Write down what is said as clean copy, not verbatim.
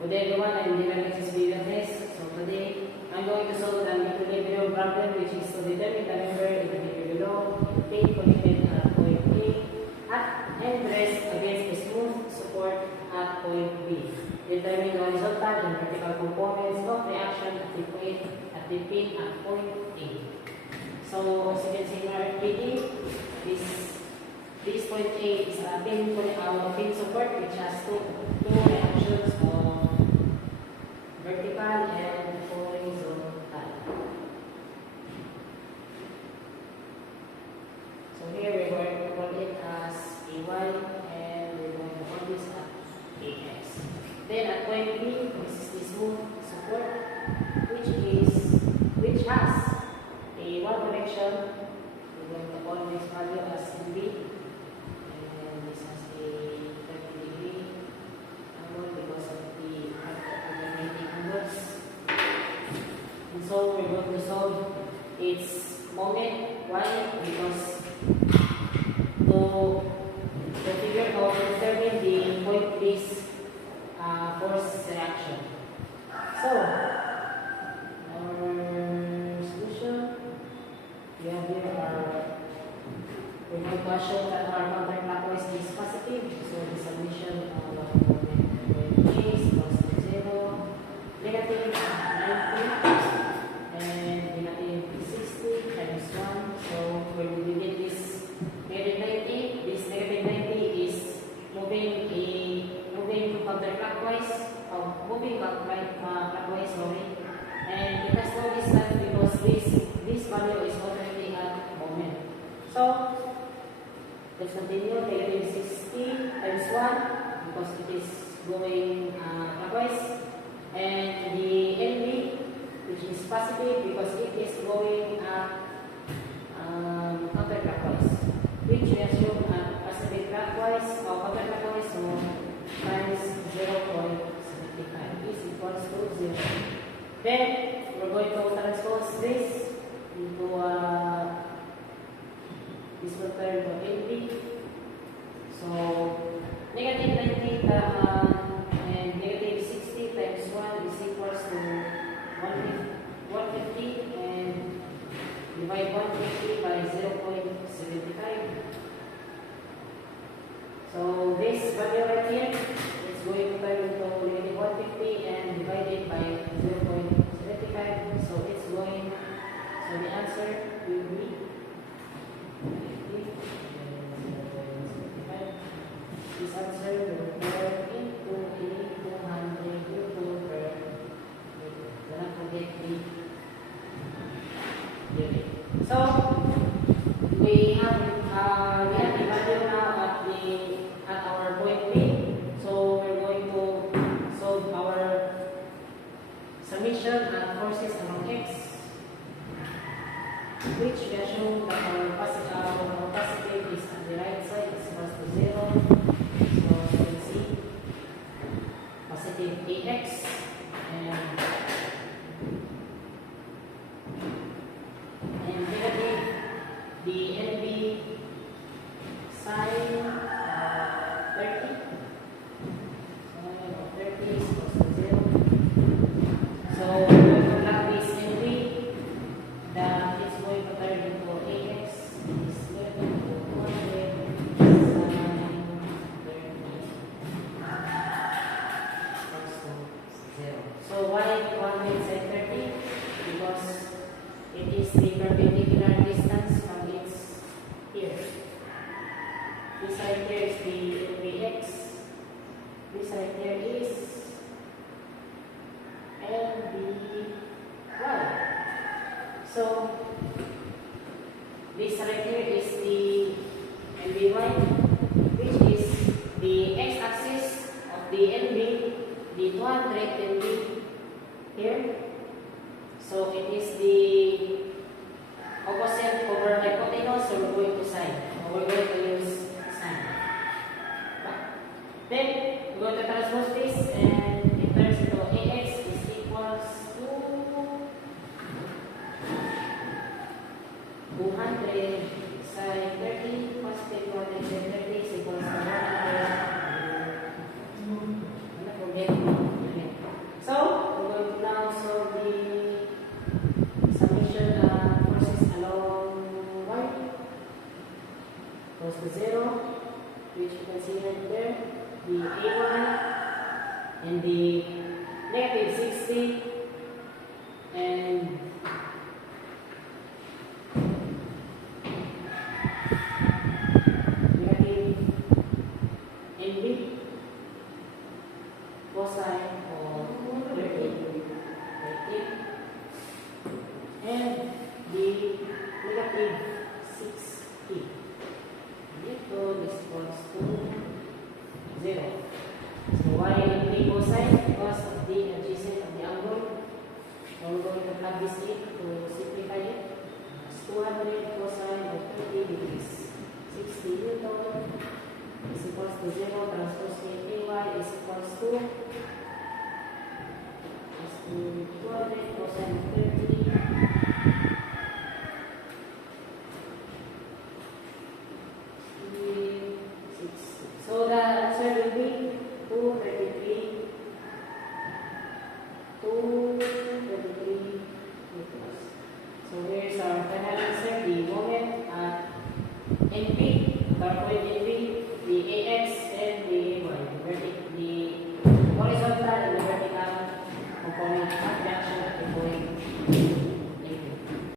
Good day everyone, I'm Dylan Experiences. So today, I'm going to solve an equilibrium problem which is to determine the number in the figure below, plate connected at point A, and rest against a smooth support at point B. Determine the horizontal and vertical components of reaction at the pin at point A. So as you can see in our activity, this point A is a pin support which has two reactions of vertical and horizontal. So here we're going to call it as AY and we're going to call this as AX. Then at point B, this is the smooth support which has a one direction. We're going to call this value as B. And this has a 30 degree angle because of the alternating angles. And so we're going to solve its moment. Why? Because to figure out determine the point B's force reaction. So our solution, we have here we're going to assume that our counterclockwise is positive. So the summation of moment A is equals to 0, negative 90, and negative 60 times 1. So when we get this negative 90, this negative 90 is moving counterclockwise, moving clockwise, sorry. And it has no distance because this value is already at moment. So let's continue. Negative 60 times 1 because it is going clockwise, and the NB, which is positive because it is going counterclockwise, which we assume positive clockwise or counterclockwise, so times 0.75 is equals to 0. Then we're going to transpose this into this will turn to NB. So negative 90 and negative 60 times 1 is equals to 150, and divide 150 by 0.75. So this value right here is going to turn into negative 150 and divided by 0.75. So it's going, so the answer will be this answer will turn into a 200 Newton per meter. Do not forget the unit. So we have the value now at our point B. So we're going to solve our summation and forces along X, which we assume that our positive is on the right side is equals to 0. So you can see positive AX and negative the NB sine 30. So 30 is equals to 0. So we're going to plug this NB that is going to turn into AX is going to 100 sine 30 equals to 0. So why 100 sine 30? Because it is the perpendicular distance from its here. This side here is the NBX. This side here is NBY. So this right here is the NBY, which is the x-axis of the NB, the 200 NB here. So it is the opposite over hypotenuse, so we're going to sine. We're going to use sine. Then we're going to transpose this, and it turns into AX is equals to 200 sine 30 positive 200 sine 30 is equals to 100. I'm not forgetting. the A1 and the negative 60 and negative NB cosine of 30 and the negative 60. Therefore, this equals to 0. So why NB cosine? Because of the adjacent of the angle. So we're going to plug this in to simplify it. It's 200 cosine of 30 degrees. 60 Newton is equals to 0. Transpose AY is equals to 200 cosine of 30. So the answer will be 233 meters. So here's our final answer. The moment at NP, our point NP